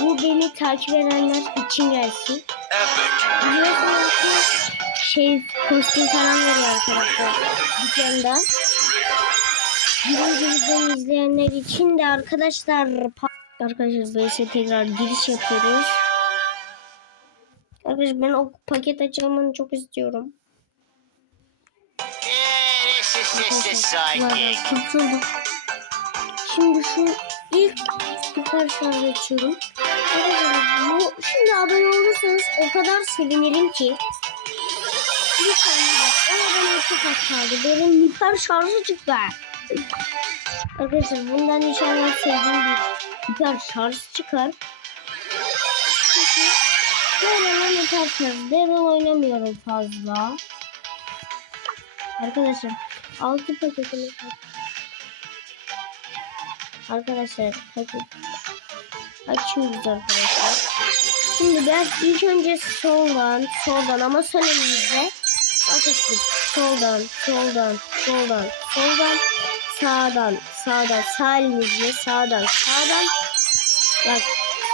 bu beni takip edenler için gelsin. Biliyorsunuz ki şey kostüm falan veriyor arkadaşlar dükkanda. Birinci videomu izleyenler için de arkadaşlar arkadaşlar VS'e tekrar giriş yapıyoruz. Arkadaşlar ben o paket açılmanı çok istiyorum. Yeah, this is just a side Vay, gig. kurtuldum. Şimdi şu ilk süper şarj açıyorum. Arkadaşlar bu şimdi abone olursanız o kadar sevinirim ki. Lütfen bak o abone çok az kaldı. Benim hiper şarjı çıktı. Arkadaşlar bundan inşallah sevdiğim bir hiper şarj çıkar. Çünkü böyle lan şarj. Devil oynamıyorum fazla. Arkadaşlar 6 paketini Arkadaşlar paket açıyoruz arkadaşlar. Şimdi ben ilk önce soldan soldan ama sol elimizde arkadaşlar soldan soldan soldan soldan sağdan sağdan sağ elimizle sağdan sağdan. Bak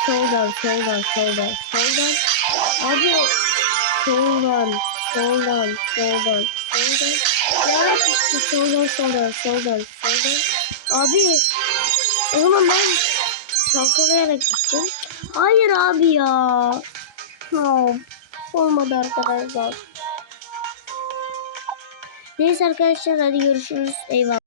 soldan soldan soldan soldan. Abi soldan soldan soldan soldan. Ya soldan soldan soldan soldan. Abi o zaman ben çalkalayarak gideceğim. Hayır abi ya. No. Olmadı arkadaşlar. Neyse arkadaşlar hadi görüşürüz. Eyvallah.